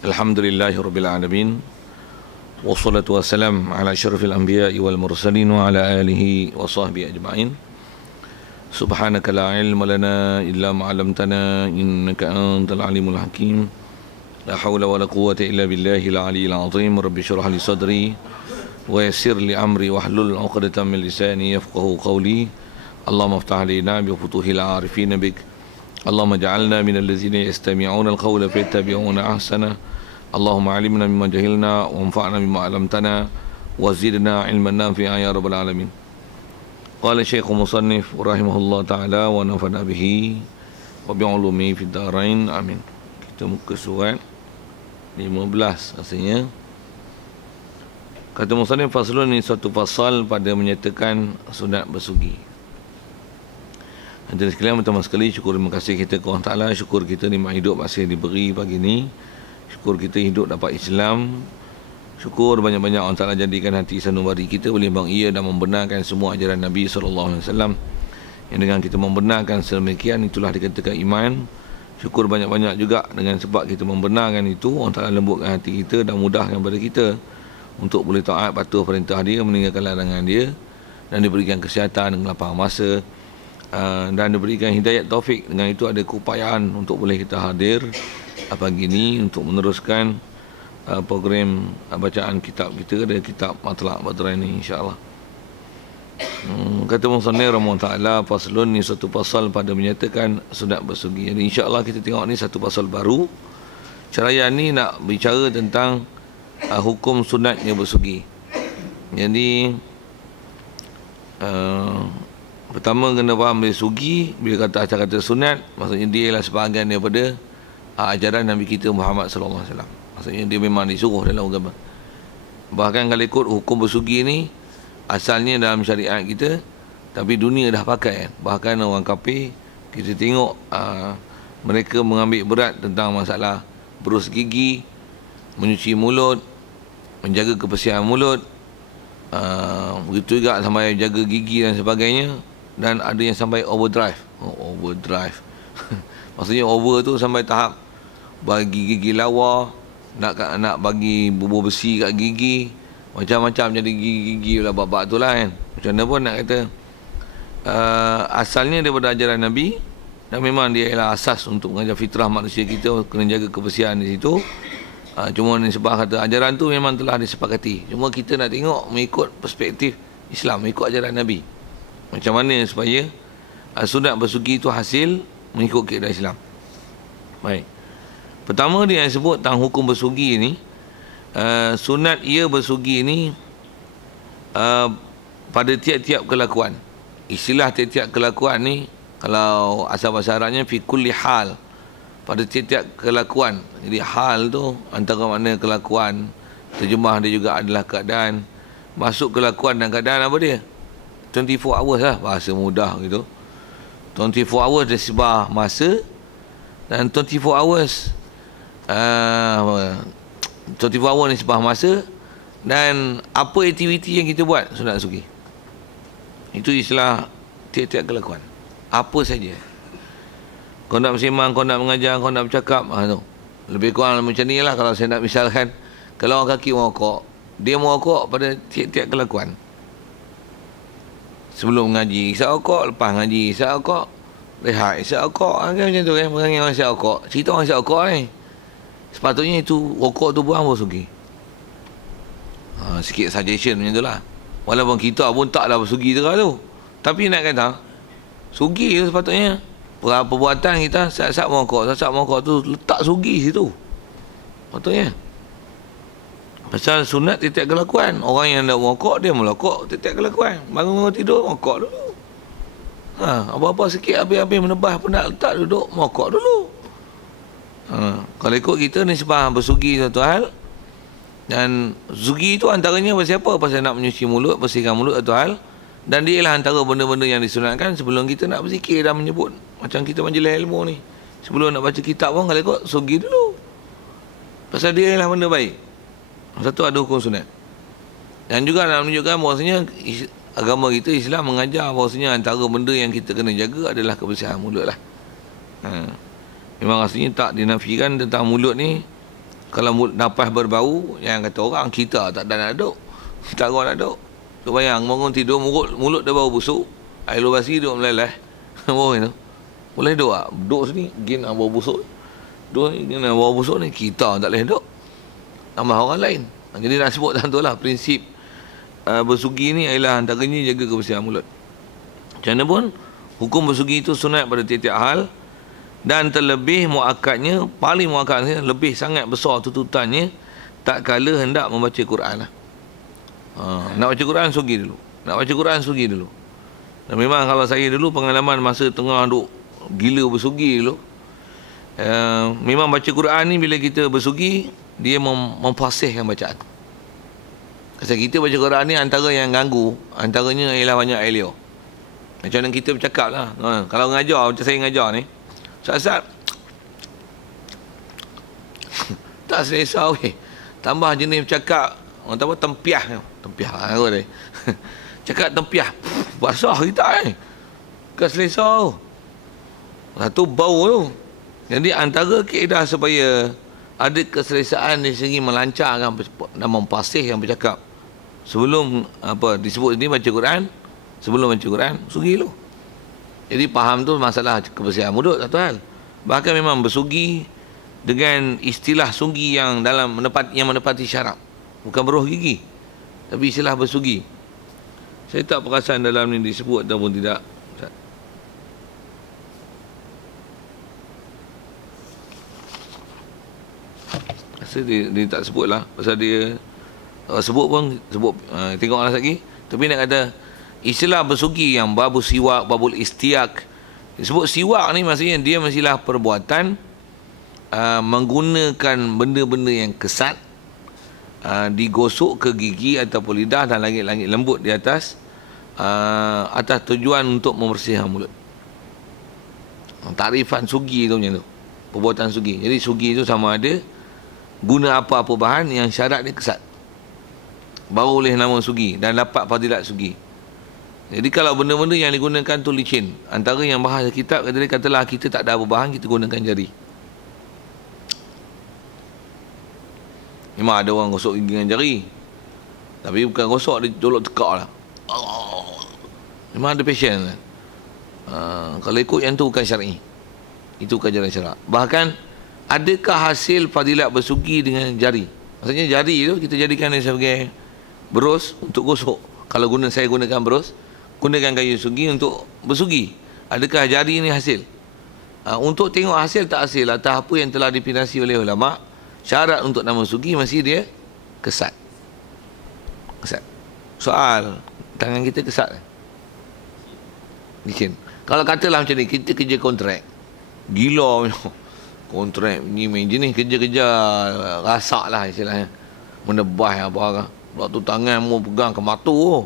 Alhamdulillahirabbil alamin. Wassalatu wassalam ala asyrafil anbiya'i wal mursalin wa ala alihi wa sahbihi ajma'in. Subhanaka la ilma lana illa ma 'allamtana innaka antal alimul hakim. La haula wala quwwata illa billahil aliyyil azim. Rabbi shrah li sadri wa yassir li amri wahlul 'uqdatam min lisani yafqahu qawli. Allahumma iftah alaina bi futuhil 'arifin bik. Allahumma ja'alna minal ladzina yastami'una al-qawla fayattabi'una ahsana. Allahumma 'allimna mimma jahilna wanfa'na bima 'allamtana wa zidna 'ilman nafi'a ya rabbal alamin. Qala Syekh Musannif rahimahullah taala wa nafa'na bihi wa bi 'ulumi fid dharain amin. Kita muka surat 15 rasanya. Kata Musannif, faslun ini satu pasal pada menyatakan sunat bersugi. Hadirin sekalian, pertama sekali syukur terima kasih kita kepada Allah Ta'ala. Syukur kita nikmat hidup masih diberi pagi ini. Syukur kita hidup dapat Islam. Syukur banyak-banyak Allah Ta'ala jadikan hati sanubari kita boleh bang'ia dan membenarkan semua ajaran Nabi SAW. Yang dengan kita membenarkan sedemikian, itulah dikatakan iman. Syukur banyak-banyak juga dengan sebab kita membenarkan itu, Allah Ta'ala lembutkan hati kita dan mudahkan kepada kita untuk boleh taat patuh perintah dia, meninggalkan larangan dia, dan diberikan kesihatan dengan lapang masa, dan diberikan hidayat taufik. Dengan itu ada keupayaan untuk boleh kita hadir pagi ini untuk meneruskan program bacaan kitab kita, dari kitab Matlaq Badr ini, insya-Allah. Kata Musannif rahimahullah taala, faslun ni satu pasal pada menyatakan sunat bersugi. Jadi insya-Allah kita tengok ni satu pasal baru. Caranya ni nak bicara tentang hukum sunatnya bersugi. Jadi pertama kena faham dia sugi. Bila kata sunat, maksudnya dia ialah sebahagian daripada ajaran Nabi kita Muhammad sallallahu alaihi wasallam. Maksudnya dia memang disuruh dalam agama. Bahkan kalau ikut hukum bersugi ni asalnya dalam syariat kita, tapi dunia dah pakai kan. Bahkan orang kafir kita tengok mereka mengambil berat tentang masalah berus gigi, menyuci mulut, menjaga kebersihan mulut, begitu juga sampai jaga gigi dan sebagainya. Dan ada yang sampai overdrive. Maksudnya over tu sampai tahap bagi gigi lawa, nak bagi bubur besi kat gigi, macam-macam jadi gigi lah bab-bab tu lah kan. Macam mana pun nak kata, asalnya daripada ajaran Nabi, dan memang dia ialah asas untuk mengajar fitrah manusia kita, kena jaga kebersihan di situ. Cuma ni sebab kata ajaran tu memang telah disepakati. Cuma kita nak tengok mengikut perspektif Islam, mengikut ajaran Nabi. Macam mana supaya sunat bersugi itu hasil mengikut kaedah Islam. Baik. Pertama dia yang sebut tentang hukum bersugi ni, sunat ia bersugi ni pada tiap-tiap kelakuan. Istilah tiap-tiap kelakuan ni, kalau asal bahasa Arabnya fi kulli hal, pada tiap-tiap kelakuan. Jadi hal tu antara makna kelakuan, terjemah dia juga adalah keadaan. Masuk kelakuan dan keadaan apa dia? 24 hours lah, bahasa mudah gitu. 24 hours dari sebuah masa, dan 24 hours 24 hours ni sebuah masa, dan apa aktiviti yang kita buat sunat sugi. Itu istilah tiap-tiap kelakuan. Apa saja. Kau nak bersemang, kau nak mengajar, kau nak bercakap, tu. Lebih kurang macam ni lah. Kalau saya nak misalkan, kalau orang kaki merokok, dia merokok pada tiap-tiap kelakuan. Sebelum mengaji isap rokok, lepas mengaji isap rokok, rehat isap rokok, kan macam tu kan. Perangai orang isap rokok, cerita orang isap rokok ni, sepatutnya itu rokok tu buang bersugi. Sikit suggestion macam tu lah. Walaupun kita pun taklah bersugi terus tu, tapi nak kata sugi tu sepatutnya. Perbuatan kita saat-saat merokok tu letak sugi situ patutnya. Pasal sunat tiap-tiap kelakuan. Orang yang nak merokok, dia merokok tiap-tiap kelakuan. Bangun tidur, merokok dulu. Apa-apa sikit habis-habis menebah penat, letak duduk, merokok dulu. Kalau ikut kita ni sebab bersugi satu hal. Dan sugi itu antaranya pasal apa? Pasal nak menyuci mulut, bersihkan mulut satu hal. Dan dia ialah antara benda-benda yang disunatkan sebelum kita nak berzikir dan menyebut. Macam kita majlis ilmu ni, sebelum nak baca kitab pun kalau ikut sugi dulu. Pasal dia ialah benda baik. Satu ada hukum sunat. Dan juga nak menunjukkan bahawasanya agama kita Islam mengajar bahawasanya antara benda yang kita kena jaga adalah kebersihan mulut lah. Memang rasanya tak dinafikan tentang mulut ni Kalau nafas berbau, yang kata orang, kita tak ada nak duduk. Tak ada nak duduk. Tu bayang, bangun tidur, mulut dah bau busuk. Air luar basi duduk meleleh. Bau itu. Boleh duduk tak? Duduk sini, gin bau busuk. Duduk ni, gin bau busuk ni, kita tak boleh duduk. Tambah orang lain. Jadi nak sebut dalam tu lah, prinsip bersugi ni ialah antaranya jaga kebersihan mulut. Macam mana pun, hukum bersugi itu sunat pada tiap-tiap hal. Dan terlebih muakkadnya, paling muakkadnya, lebih sangat besar tuntutannya tak kala hendak membaca Quran lah. Nak baca Quran, sugi dulu. Nak baca Quran, sugi dulu. Dan memang kalau saya dulu, pengalaman masa tengah duk gila bersugi dulu, memang baca Quran ni bila kita bersugi, dia memfasihkan bacaan. Pasal kita baca Quran ni antara yang ganggu, antaranya ialah banyak air liur. Macam mana kita bercakap lah. Kalau mengajar, macam saya mengajar ni, Ustaz tak selesa weh. Tambah jenis bercakap, orang tahu tempiah. Tempiah aku ni. Cakap tempiah. Basah kita Bukan selesa. Satu bau tu. Jadi antara kaedah supaya ada keselesaan di segi melancarkan dan mempasih yang bercakap. Sebelum disebut ini baca Quran, sebelum baca Quran, sugi dulu. Jadi faham tu masalah kebersihan mulut satu hal. Bahkan memang bersugi dengan istilah sugi yang menepati syarak. Bukan beruh gigi, tapi istilah bersugi. Saya tak perasan dalam ni disebut ataupun tidak. Rasa dia tak sebut lah. Pasal dia sebut pun sebut, tengoklah lagi. Tapi nak kata istilah bersugi yang babul siwak, babul istiak. Disebut siwak ni maksudnya dia mestilah perbuatan menggunakan benda-benda yang kesat, digosok ke gigi ataupun lidah dan langit-langit lembut di atas tujuan untuk membersihkan mulut. Takrifan sugi tu macam tu. Perbuatan sugi. Jadi sugi tu sama ada guna apa-apa bahan yang syarat dia kesat, baru boleh nama sugi dan dapat fadilat sugi. Jadi kalau benda-benda yang digunakan tu licin, antara yang bahasa kitab katalah kita tak ada apa bahan, kita gunakan jari. Memang ada orang gosok gigi dengan jari, tapi bukan gosok, dia tolok tekak lah. Memang ada passion kan? Kalau ikut yang tu bukan syar'i, itu bukan jalan syarak. Bahkan adakah hasil fadilat bersugi dengan jari? Maksudnya jari tu kita jadikan dia sebagai berus untuk gosok. Kalau saya gunakan berus, gunakan kayu sugi untuk bersugi. Adakah jari ni hasil? Untuk tengok hasil tak hasil atas apa yang telah dipinasi oleh ulama, syarat untuk nama sugi masih dia kesat. Kesat. Soal, tangan kita kesat. Licin. Kalau katalah macam ni, kita kerja kontrak. Gila kontrak ni main jenis kerja-kerja rasak lah istilahnya. Menebah apa. Waktu tangan mu pegang ke mata tu.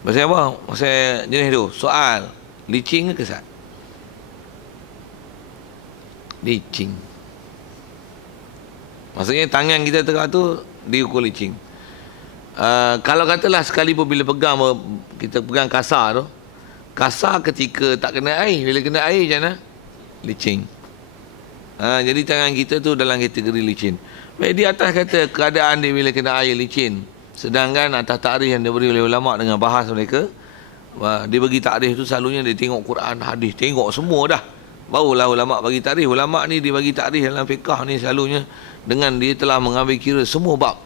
Pasal apa? Pasal jenis tu. Soal, licin ke kesat? Licin. Maksudnya tangan kita tengah tu diukur licin. Kalau katalah sekali pun bila pegang, kita pegang kasar tu, kasar ketika tak kena air. Bila kena air macam mana? Licin. Jadi tangan kita tu dalam kategori licin. Baik, di atas kata keadaan dia bila kena air licin. Sedangkan atas takrif yang diberi oleh ulama dengan bahas mereka, dia bagi takrif tu selalunya dia tengok Quran, hadis, tengok semua dah. Barulah ulama bagi takrif. Ulama ni dia bagi takrif dalam fiqah ni selalunya dengan dia telah mengambil kira semua bab.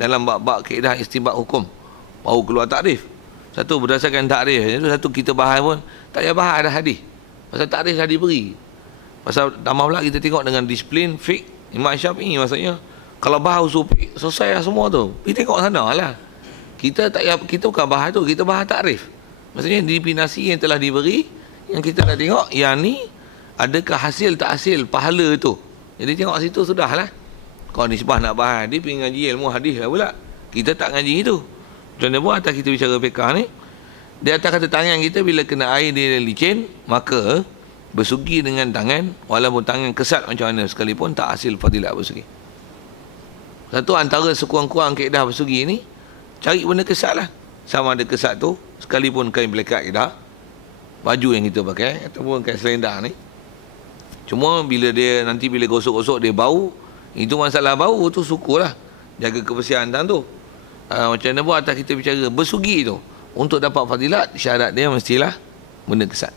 Dalam bab-bab kaedah istinbat hukum, baru keluar takrif. Satu berdasarkan takrif, satu kita bahas pun tak payah bahas ada hadis. Pasal takrif dah diberi. Pasal tambah pula kita tengok dengan disiplin fiqh Imam Syafi'i, maksudnya kalau bahas usul fiqh selesai lah semua tu. Pergi tengok sana lah. Kita tak payah, kita bukan bahas tu, kita bahas takrif. Maksudnya definisi yang telah diberi, yang kita nak tengok yang ni adakah hasil tak hasil pahala tu. Jadi tengok situ sudahlah. Kalau nisbah nak bahas, dia pergi ngaji ilmu hadis lah pula. Kita tak ngaji itu. Macam mana pun atas kita bicara fiqah ni, di atas kata tangan kita bila kena air dia licin, maka bersugi dengan tangan, walaupun tangan kesat macam mana sekalipun, tak hasil fadilat bersugi. Satu antara sekurang-kurang kaedah bersugi ni, cari benda kesat lah. Sama ada kesat tu, sekalipun kain pelekat kita, baju yang kita pakai, ataupun kain selendang ni. Cuma bila dia nanti bila gosok-gosok dia bau, Itu masalah bau tu, syukurlah. Jaga kebersihan tangan tu. Macam mana buat atas kita bicara bersugi tu. Untuk dapat fadilat, syarat dia mestilah benda kesat.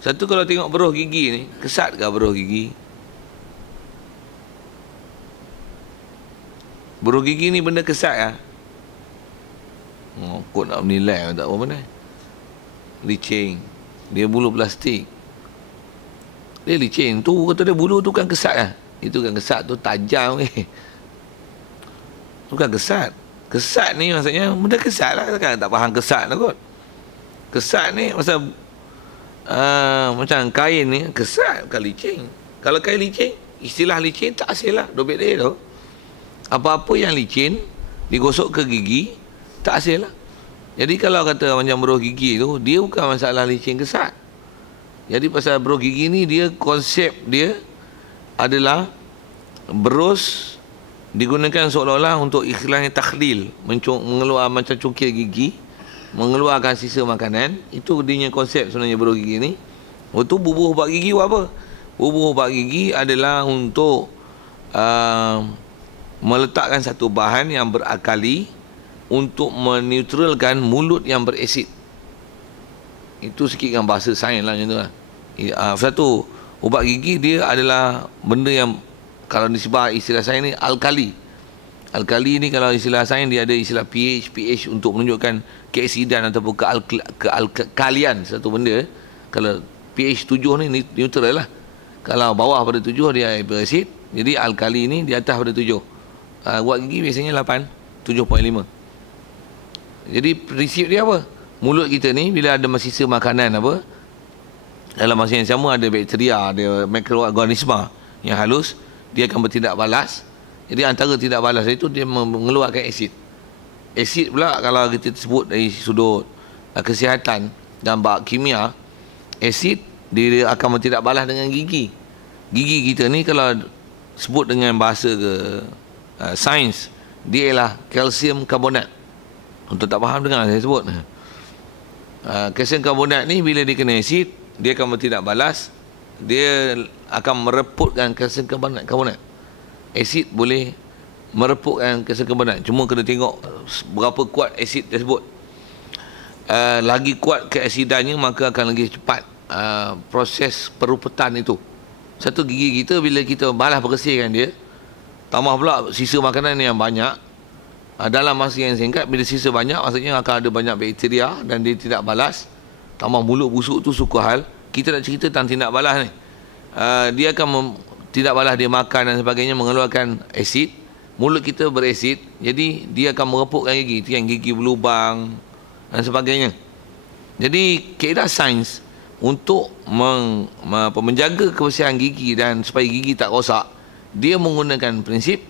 Satu, kalau tengok beruh gigi ni, kesat ke beruh gigi? Beruh gigi ni benda kesat ke? Kot nak menilai tak apa benda. Licin. Dia bulu plastik. Dia licin. Tu kata dia bulu tu kan kesat kan? Itu kan kesat tu tajam. Tu kan kesat. Kesat ni maksudnya benda kesat lah. Kan tak faham kesat lah kot. Kesat ni pasal macam kain ni kesat, bukan licin. Kalau kain licin, istilah licin tak hasil lah. Dobit dia tu. Apa-apa yang licin digosok ke gigi tak hasil lah. Jadi kalau kata macam beruh gigi tu, dia bukan masalah licin kesat. Jadi pasal beruh gigi ni, dia konsep dia adalah berus digunakan seolah-olah untuk istilahnya takhlil, mengeluar macam cungkil gigi, mengeluarkan sisa makanan. Itu dia konsep sebenarnya beruh gigi ni. Itu bubuh ubat gigi buat apa? Bubuh ubat gigi adalah untuk meletakkan satu bahan yang berakali untuk meneutralkan mulut yang beresid. Itu sikit kan bahasa sains lah macam tu lah. Satu, ubat gigi dia adalah benda yang kalau disebut istilah sains ni alkali. Alkali ni kalau istilah sains dia ada istilah pH untuk menunjukkan keasidan ataupun kealkalian satu benda. Kalau pH 7 ni neutral lah. Kalau bawah pada 7 dia hyperasid. Jadi alkali ni di atas pada 7. Ubat gigi biasanya 8, 7.5. Jadi prinsip dia apa? Mulut kita ni bila ada sisa makanan apa, dalam masa yang sama ada bakteria, ada mikroorganisma yang halus, dia akan bertindak balas. Jadi antara tidak balas itu dia mengeluarkan asid. Asid pula kalau kita sebut dari sudut kesihatan dan bab kimia, asid dia akan bertindak balas dengan gigi. Gigi kita ni kalau sebut dengan bahasa sains, dia ialah kalsium karbonat. Untuk tak faham dengar saya sebut. Kalsium karbonat ni bila dia kena asid, dia akan bertindak balas. Dia akan mereputkan kalsium karbonat. Asid boleh mereputkan kalsium karbonat. Cuma kena tengok berapa kuat asid tersebut. Lagi kuat keasidannya, maka akan lagi cepat proses peruputan itu. Satu, gigi kita bila kita balas bersihkan dia, tambah pula sisa makanan yang banyak, dalam masa yang singkat, bila sisa banyak, maksudnya akan ada banyak bakteria dan dia tidak balas. Tambah mulut busuk tu suka hal. Kita nak cerita tentang tindak balas ni. Dia akan tidak balas, dia makan dan sebagainya, mengeluarkan asid. Mulut kita berasid, jadi dia akan merepukkan gigi. Itu yang gigi berlubang dan sebagainya. Jadi kaedah sains untuk menjaga kebersihan gigi dan supaya gigi tak rosak, dia menggunakan prinsip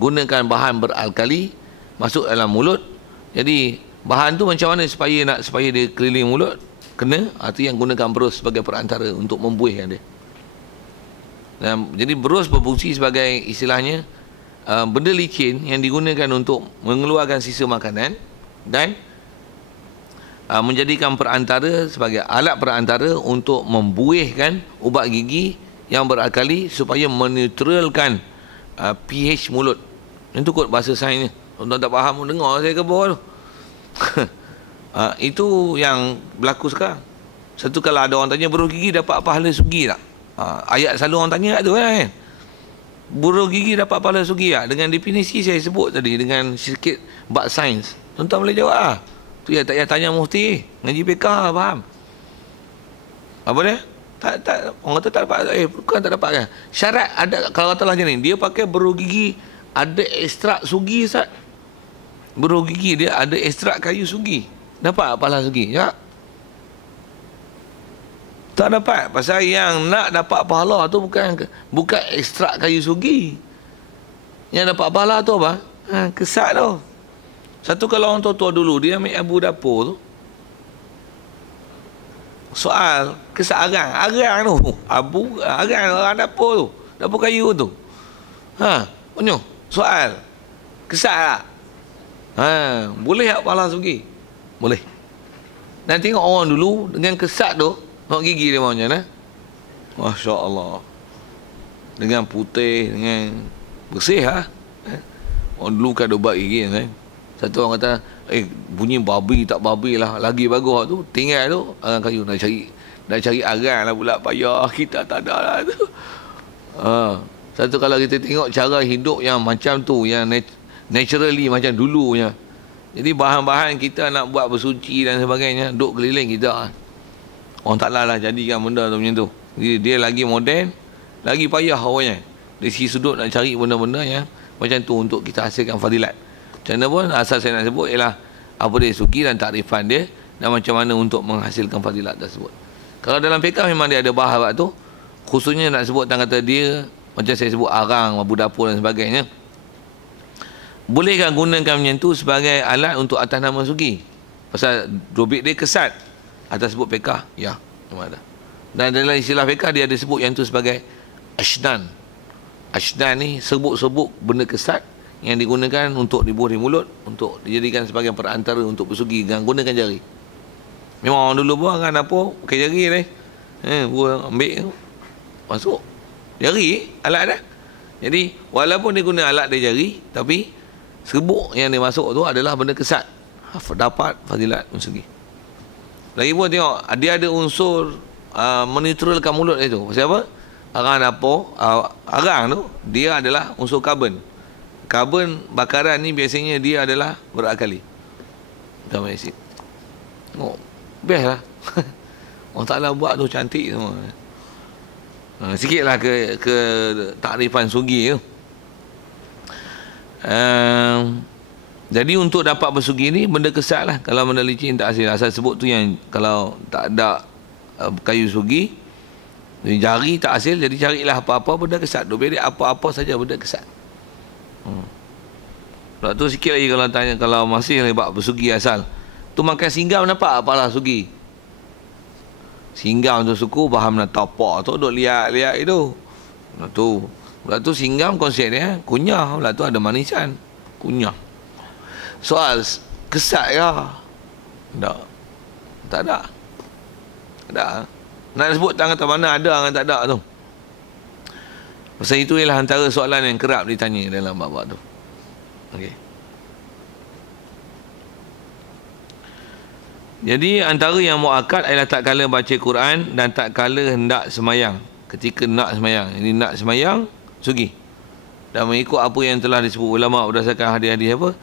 gunakan bahan beralkali masuk dalam mulut. Jadi bahan tu macam mana supaya dia keliling mulut, kena itu yang gunakan berus sebagai perantara untuk membuihkan dia. Dan jadi berus berfungsi sebagai istilahnya benda licin yang digunakan untuk mengeluarkan sisa makanan dan menjadikan perantara sebagai alat perantara untuk membuihkan ubat gigi yang berakali supaya meneutralkan pH mulut. Itu kot bahasa sainsnya. Tuan tak faham, dengar saya ke bawah tu. Itu yang berlaku sekarang. Satu, kalau ada orang tanya beruh gigi dapat pahala sugi tak? Ayat selalu orang tanya kat tu kan. Beruh gigi dapat pahala sugi tak? Dengan definisi saya sebut tadi, dengan sikit bab sains, tuan-tuan boleh jawab lah. Tu yang tak payah tanya mufti. Ngaji PK faham. Apa dia? Tak, orang kata tak dapat. Bukan tak dapat kan. Syarat ada, kalau katalah macam ni, dia pakai beruh gigi ada ekstrak sugi, Ustaz. Beruh gigi dia ada ekstrak kayu sugi. Dapat pahala sugi? Ya. Tak dapat. Pasal yang nak dapat pahala tu bukan ekstrak kayu sugi. Yang dapat pahala tu apa? Kesat tu. Satu, kalau orang tua-tua dulu dia ambil abu dapur tu, soal kesat arang tu, arang dapur tu, dapur kayu tu. Punya soal kesat tak? Boleh tak pahala sugi? Boleh. Dan tengok orang dulu dengan kesat tu, tengok gigi dia macam mana. Masya Allah. Dengan putih, dengan Bersih lah. Orang dulu kan ada baik lagi. Satu orang kata, bunyi babi tak babi lah. Lagi bagus tu. Tinggal tu, arang kayu. Nak cari arang lah pula. Payah kita tak ada lah tu. Satu kalau kita tengok cara hidup yang macam tu, yang naturally macam dulunya. Jadi bahan-bahan kita nak buat bersuci dan sebagainya, duk keliling kita. Orang taklah lah jadikan benda tu macam tu. Jadi dia lagi moden, lagi payah awalnya. Dari segi sudut nak cari benda-benda yang macam tu untuk kita hasilkan fadilat. Macam mana pun asal saya nak sebut ialah apa dia sugi dan takrifan dia dan macam mana untuk menghasilkan fadilat tersebut. Kalau dalam fiqh memang dia ada bahas tu, khususnya nak sebut tentang kata dia, macam saya sebut arang, abu dapur dan sebagainya. Bolehkah gunakan macam tu sebagai alat untuk atas nama sugi? Pasal dobit dia kesat. Atas sebut fiqh, ya, memang ada. Dan dalam istilah fiqh dia ada sebut yang tu sebagai ashdan. Ashdan ni serbuk-serbuk benda kesat yang digunakan untuk dibuh di mulut, untuk dijadikan sebagai perantara untuk bersugi dengan gunakan jari. Memang orang dulu buang kan apa, pakai jari ni. Buang ambil masuk. Jari alat dah. Jadi walaupun dia guna alat dia jari, tapi serbuk yang dia masuk tu adalah benda kesat. Dapat fadilat bersugi. Lagi pun tengok, dia ada unsur menetralkan mulut dia tu. Pasal apa? Arang dapur, arang tu dia adalah unsur karbon. Karbon bakaran ni biasanya dia adalah berakali. Karbon asid. Oh, best lah. Orang Ta'ala buat tu cantik semua. Sikitlah ke takrifan sugi tu. Jadi untuk dapat bersugi ni benda kesat lah. Kalau benda licin tak hasil. Asal sebut tu yang kalau tak ada kayu sugi, jari tak hasil, jadi carilah apa-apa benda kesat. Dobel dia apa-apa saja benda kesat. Sebab tu sikit lagi kalau tanya, kalau masih lebat bersugi asal, tu makan singgam nampak apalah sugi. Singgam tu suku faham nak tapak tu duk lihat-lihat itu. Pula tu singgam konsep dia kunyah, pula tu ada manisan. Kunyah. Soal kesat ke? Tak. Tak ada. Tak. Nak sebut tangan tak mana ada dengan tak ada tu. Pasal itu ialah antara soalan yang kerap ditanya dalam bab tu. Okey. Jadi antara yang muakkad ialah tak kala baca Quran dan tak kala hendak semayang. Ketika nak semayang. Ini nak semayang, sugi. Dan mengikut apa yang telah disebut ulama berdasarkan hadis-hadis apa.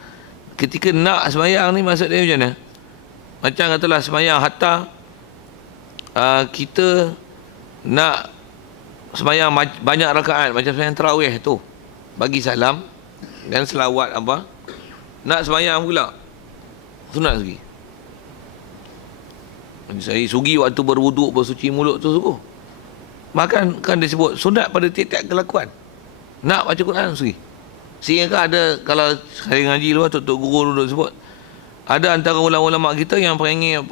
Ketika nak semayang ni maksud dia macam mana? Macam katalah semayang hatta kita nak semayang banyak rakaat macam semayang tarawih tu, bagi salam dan selawat apa, nak semayang pula sunat sugi. Saya sugi waktu berwuduk, bersuci mulut tu suku. Bahkan kan disebut sunat pada tiap-tiap kelakuan. Nak baca Quran sugi. Sehingga ada, kalau saya ngaji luar tok guru duduk sebut, ada antara ulama-ulama kita yang perangai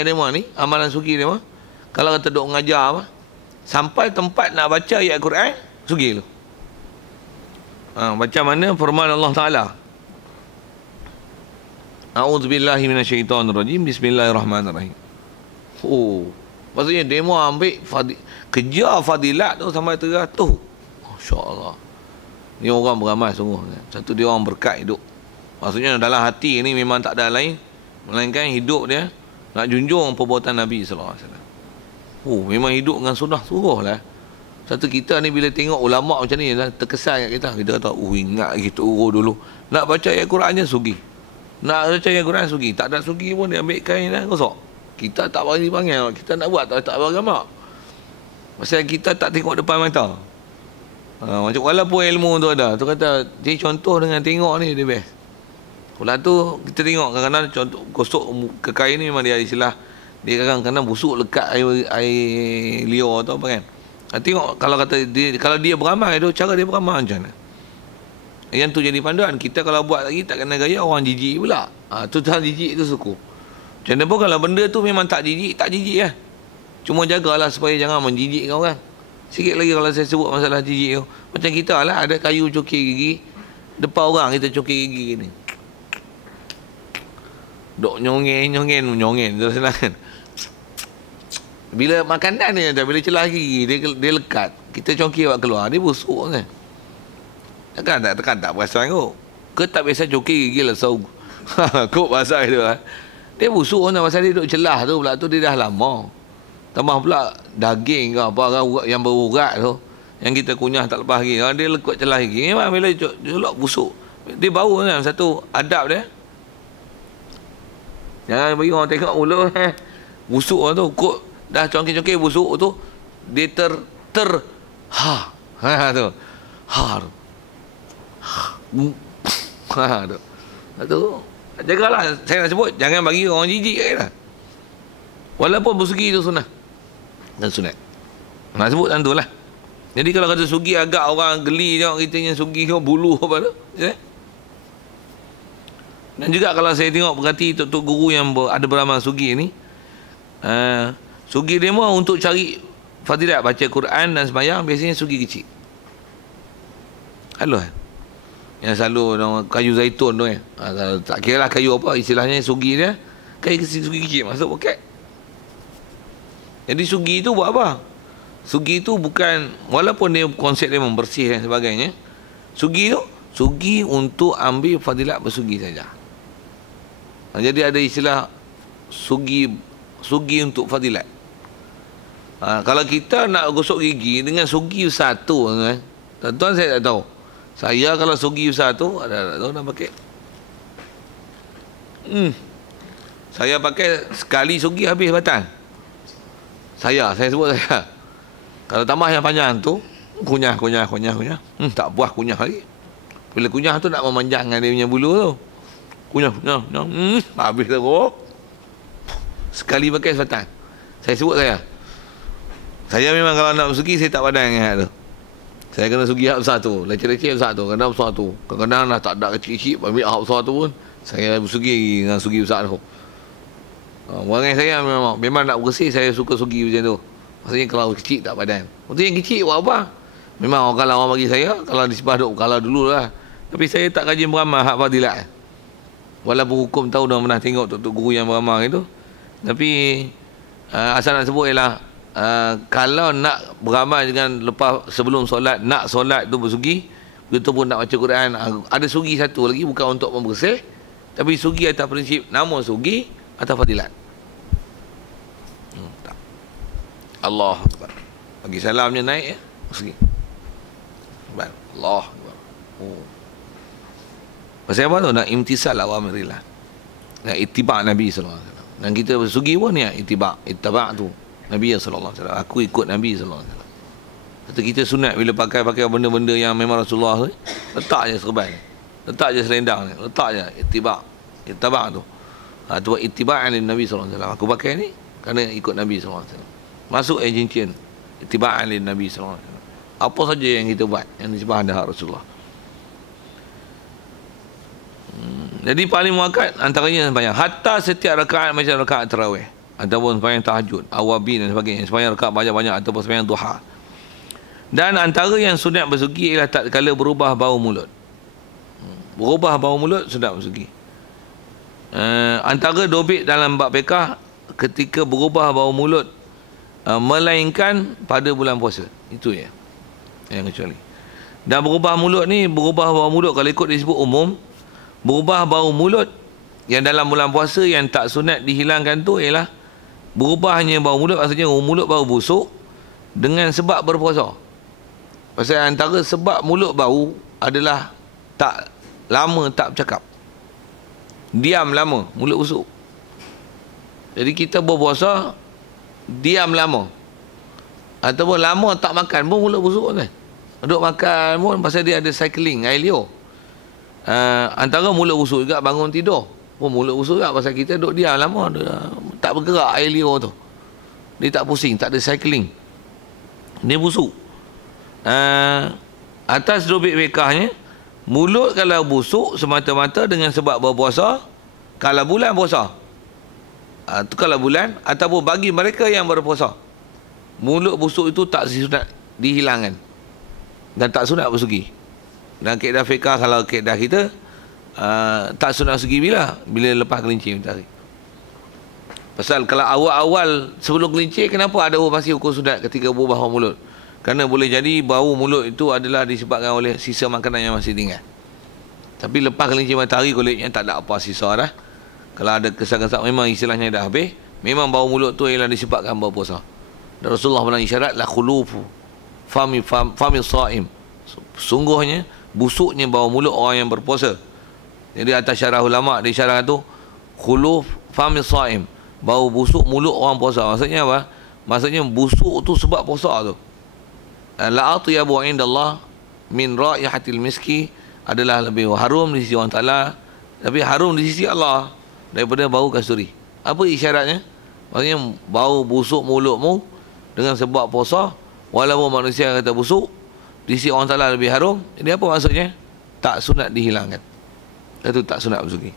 mereka ni, amalan sugi mereka, kalau kata duk mengajar apa, sampai tempat nak baca ayat Quran, sugi tu. Macam mana firman Allah Ta'ala, A'udzubillahi minasyaitonirrajim, Bismillahirrahmanirrahim. Maksudnya demo ambil kejar fadilat tu sampai teratur. Masya-Allah. Ni orang beramal sungguh. Satu dia orang berkat hidup. Maksudnya dalam hati ni memang tak ada lain melainkan hidup dia nak junjung perbuatan Nabi sallallahu alaihi wasallam. Memang hidup dengan sunnah sungguh lah. Satu kita ni bila tengok ulama macam ni terkesan kat kita kata, ingat gitu dulu. Nak baca ayat Qurannya sugi. Nak baca ayat Quran sugi. Tak ada sugi pun dia ambil kain dah gosok. Kita tak bagi panggil. Kita nak buat tak beragama. Pasal kita tak tengok depan mata. Macam walaupun ilmu tu ada, tu kata jadi contoh dengan tengok ni dia best. Pula tu kita tengok kadang-kadang contoh gosok ke kain ni memang dia ada istilah, dia kadang-kadang busuk lekat air liur atau apa kan. Tengok kalau kata dia, kalau dia beramal tu, cara dia beramal macam mana. Yang tu jadi panduan. Kita kalau buat lagi tak kena gaya, orang jijik pula. Tu hal jijik tu suku. Macam mana pun kalau benda tu memang tak jijik lah. Cuma jagalah supaya jangan menjijikkan orang. Sikit lagi kalau saya sebut masalah jijik tu, macam kita lah ada kayu cukir gigi depan orang, kita cukir gigi ni, dok nyongen terus kan. Bila makanan ni, bila celah gigi dia lekat, kita congkir buat keluar, dia busuk kan. tak perasan kot. Ke tak biasa cuki gigi lah saug. Kok pasal itu lah. Dia busuk kan pasal dia duduk celah tu pula tu dia dah lama. Tambah pula daging ke apa kan yang berurat tu. Yang kita kunyah tak lepas lagi. Dia lekuk celah lagi. Memang bila jelok busuk. Dia bau kan satu adab dia. Jangan bagi orang tengok mulut busuk tu. Kok dah congkir-congkir busuk tu. Dia tu. Tu. Jagalah. Saya nak sebut. Jangan bagi orang jijik kan. Walaupun bersugi itu sunnah. Dan sunat. Nak sebut tentu lah. Jadi kalau kata sugi agak orang geli tengok kita yang sugi ke bulu apa tu. Dan juga kalau saya tengok berhati tok-tok guru yang ada beramal sugi ni. Sugi dia mah untuk cari fadilat baca Quran dan sembahyang biasanya sugi kecil. Halo yang selalu kayu zaitun tu kan. Tak kira lah kayu apa istilahnya sugi dia. Kayu sugi kecil masuk poket. Jadi sugi tu buat apa? Sugi tu bukan, walaupun dia konsep dia membersih dan sebagainya, sugi tu sugi untuk ambil fadilat bersugi saja. Jadi ada istilah sugi untuk fadilat. Kalau kita nak gosok gigi dengan sugi satu, tuan-tuan saya tak tahu. Saya kalau sugi satu, ada tahu nak pakai. Saya pakai sekali sugi habis batang. Saya sebut saya. Kalau tambah yang panjang tu, kunyah. Tak puas kunyah lagi. Bila kunyah tu nak memanjangkan dia punya bulu tu. Kunyah. Habis teruk. Sekali pakai sebatang. Saya sebut saya. Saya memang kalau nak bersugi, saya tak pandang yang tu. Saya kena sugi hak besar tu. Leceh-leceh besar tu. Kadang besar tu. Kadang-kadang dah tak ada kecil-kecil. Ambil hak besar tu pun, saya bersugi dengan sugi besar tu. Orang saya memang nak bersih, saya suka sugi macam tu. Maksudnya kalau kecil tak padan. Untuk yang kecil buat apa? Memang kalau orang bagi saya, kalau di sebah duk kalau dulu lah. Tapi saya tak kaji beramal hak fadilat. Walaupun hukum tahu dah pernah tengok tok guru yang beramal itu. Tapi asal nak sebut ialah kalau nak beramal dengan lepas sebelum solat, nak solat tu bersugi, begitu pun nak baca Quran, ada sugi satu lagi bukan untuk membersih, tapi sugi atas prinsip nama sugi atas fadilat. Allah Akbar. Bagi salamnya naik ya. Segi. Allah Akbar. Pasal apa tu? Nak imtisal awamirillah. Nak ittiba' Nabi sallallahu alaihi wasallam. Dan kita bersugi pun ya ittiba' tu Nabi sallallahu alaihi wasallam. Aku ikut Nabi sallallahu alaihi wasallam. Kata kita sunat bila pakai benda-benda yang memang Rasulullah letak je serban. Letak je selendang ni. Letak je ittiba' tu. Tu ittiba'an Nabi sallallahu alaihi wasallam. Aku pakai ni kerana ikut Nabi sallallahu alaihi wasallam. Masuk cincin ittiba'an lin Nabi sallallahu alaihi wasallam. Apa saja yang kita buat yang disebut dah Rasulullah. Jadi paling muakkad antaranya sembahyang. Hatta setiap rakaat macam rakaat tarawih ataupun sembahyang tahajud, awabin dan sebagainya, sembahyang rakaat banyak-banyak ataupun sembahyang duha. Dan antara yang sunat bersugi ialah tatkala berubah bau mulut. Berubah bau mulut sunat bersugi. Antara dobit dalam bab fiqh ketika berubah bau mulut melainkan pada bulan puasa. Itu ya yang kecuali. Dan berubah mulut ni, berubah bau mulut kalau ikut disebut umum, berubah bau mulut yang dalam bulan puasa yang tak sunat dihilangkan tu ialah berubahnya bau mulut, maksudnya mulut bau busuk dengan sebab berpuasa. Pasal antara sebab mulut bau adalah tak lama tak bercakap, diam lama, mulut busuk. Jadi kita berpuasa diam lama ataupun lama tak makan pun mulut busuk kan. Duduk makan pun pasal dia ada cycling air liur. Antara mulut busuk juga bangun tidur pun mulut busuk juga pasal kita duduk diam lama, tak bergerak air liur tu. Dia tak pusing, tak ada cycling. Dia busuk. Atas dobit fiqahnya, mulut kalau busuk semata-mata dengan sebab berpuasa, kalau bulan puasa. Itu kalau bulan ataupun bagi mereka yang berpuasa, mulut busuk itu tak sunat dihilangkan dan tak sunat bersugi. Dan kaedah fiqah kalau kaedah kita tak sunat bersugi bila lepas kelincir mentari. Pasal kalau awal-awal sebelum kelincir, kenapa ada masih hukum sunat ketika berubah mulut? Kerana boleh jadi bau mulut itu adalah disebabkan oleh sisa makanan yang masih tinggal. Tapi lepas kelinci matahari kulitnya tak ada apa sisa dah. Kalau ada kesan-kesan memang istilahnya dah habis, memang bau mulut tu ialah disebabkan bau puasa. Dan Rasulullah pernah isyarat la khulufu fami shaim. Sungguhnya busuknya bau mulut orang yang berpuasa. Jadi atas syarah ulama di syarah tu khuluf fami shaim. Bau busuk mulut orang puasa. Maksudnya apa? Maksudnya busuk tu sebab puasa tu. La atyabu indallah min raihatil miski, adalah lebih harum di sisi Allah Taala, tapi harum di sisi Allah daripada bau kasturi. Apa isyaratnya? Maksudnya bau busuk mulutmu dengan sebab puasa, walaupun manusia kata busuk, di sisi Allah Taala lebih harum. Jadi apa maksudnya? Tak sunat dihilangkan. Itu tak sunat bersugi.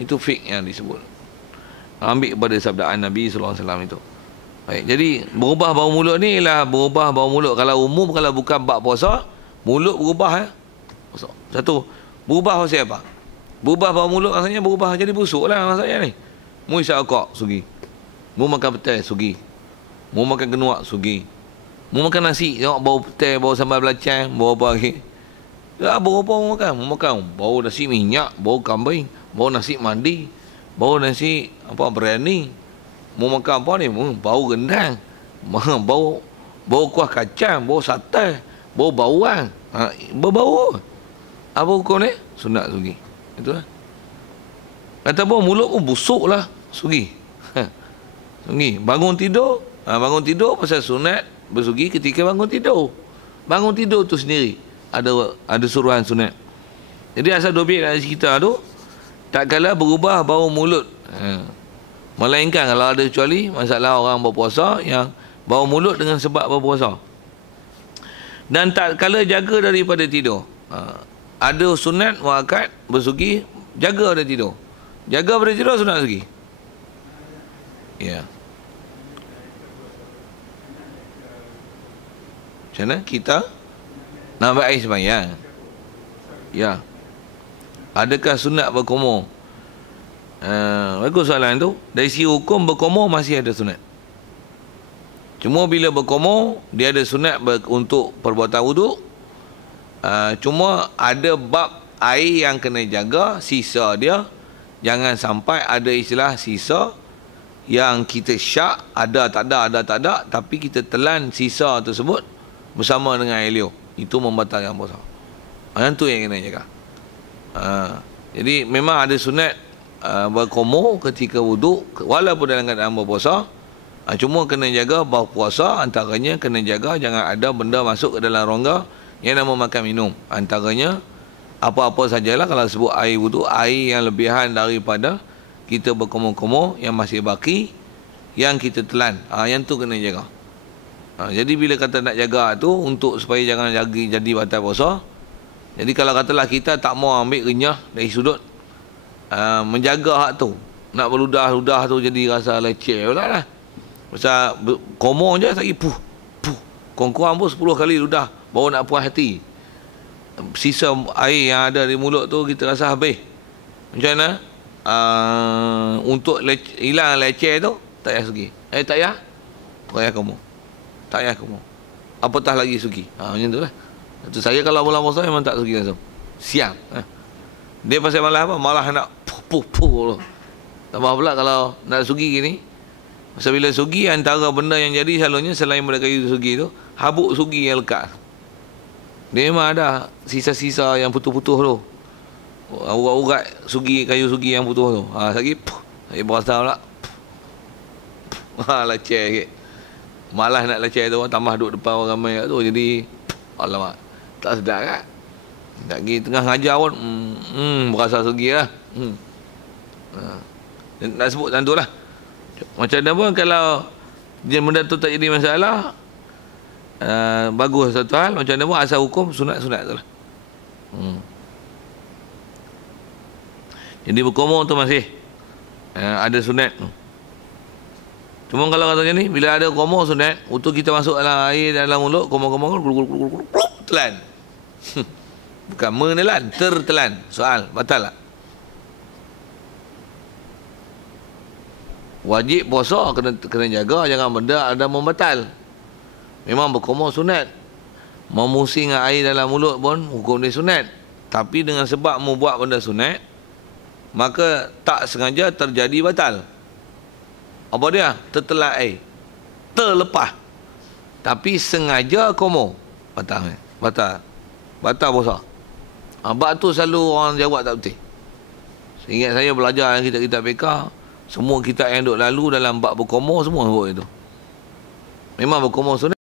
Itu fiqh yang disebut. Ambil pada sabdaan Nabi sallallahu alaihi wasallam itu. Baik, jadi berubah bau mulut ni ialah berubah bau mulut. Kalau umum, kalau bukan bab puasa, mulut berubah ya. Satu, berubah pasal apa? Berubah bau mulut rasanya berubah jadi busuk lah maksudnya ni. Mu isap rokok, sugi. Mu makan petai, sugi. Mu makan kenuak, sugi. Mu makan nasi, tengok bau petai, bau sambal belacan, bau apa lagi. Ya, bau apa mu makan? Mu makan bau nasi minyak, bau kambing, bau nasi mandi, bau nasi apa biryani. Mau makan apa ni? Bau rendang, bau kuah kacang, bau sate, bau bawang, berbau. Apa hukum ni? Sunat sugi. Itulah. Kata bau mulut pun busuk lah sugi. Sugi. Bangun tidur pasal sunat bersugi ketika bangun tidur. Bangun tidur tu sendiri ada suruhan sunat. Jadi asal dobit dari kita tu tak kala berubah bau mulut. Melainkan kalau ada kecuali masalah orang berpuasa yang bau mulut dengan sebab berpuasa. Dan tak kala jaga daripada tidur. Ada sunat muakkad bersugi, jaga daripada tidur. Jaga daripada tidur sunat sugi. Ya. Macam mana? Kita nak air sembahyang. Ya. Adakah sunat berkumur? Bagus soalan tu. Dari segi hukum berkumur masih ada sunat. Cuma bila berkumur dia ada sunat untuk perbuatan wuduk. Cuma ada bab air yang kena jaga, sisa dia jangan sampai ada istilah sisa yang kita syak ada tak ada tapi kita telan sisa tersebut bersama dengan air liur. Itu membatalkan puasa. Yang tu yang kena jaga. Jadi memang ada sunat berkumur ketika wuduk walaupun dalam keadaan berpuasa. Cuma kena jaga bahawa puasa antaranya kena jaga jangan ada benda masuk ke dalam rongga yang nama makan minum. Antaranya apa-apa sajalah kalau sebut air wuduk, air yang lebihan daripada kita berkumur-kumur yang masih baki yang kita telan. Yang tu kena jaga. Jadi bila kata nak jaga tu untuk supaya jangan jadi batal puasa. Jadi kalau katalah kita tak mau ambil renyah dari sudut menjaga hak tu, nak berludah-ludah tu jadi rasa leceh pula lah. Pasal komor je lagi puh kurang-kurang pun 10 kali ludah baru nak puas hati. Sisa air yang ada di mulut tu kita rasa habis. Macam mana? Untuk hilang leceh tu tak payah sugi. Tak payah? Tak payah kamu. Apatah lagi sugi. Macam tu lah. Itu saya kalau bulan puasa memang tak sugi langsung. Siang. Dia pasal malah apa? Malah nak puh. Tambah pula kalau nak sugi gini. Pasal bila sugi antara benda yang jadi selalunya selain benda kayu sugi tu, habuk sugi yang lekat. Dia memang ada sisa-sisa yang putus-putus tu. Urat-urat sugi, kayu sugi yang putus tu. Lagi saya berasa pula. Leceh sikit. Malas nak leceh tu, tambah duduk depan orang ramai tu jadi alamak. Tak sedap kan? Tak pergi tengah ngajar pun berasa sugi lah. Nak sebut macam tu lah. Macam mana pun kalau benda tu tak jadi masalah, bagus satu hal. Macam mana pun asal hukum sunat-sunat tu lah. Jadi berkumur tu masih ada sunat. Cuma kalau katanya ni bila ada kumur sunat, untuk kita masuk dalam air dalam mulut, kumur-kumur telan. Bukan menelan, tertelan. Soal, batal tak? Wajib puasa kena jaga jangan benda ada membatal. Memang berkumur sunat. Memusing air dalam mulut pun hukum dia sunat. Tapi dengan sebab mu buat benda sunat, maka tak sengaja terjadi batal. Apa dia? Tertelan air. Terlepas. Tapi sengaja kumur. Batal. Batal. Batal puasa. Bab tu selalu orang jawab tak betul. Seingat saya belajar dalam kitab-kitab fiqh, semua kitab yang duk lalu dalam bab berkumur semua sebut itu. Memang berkumur sunat.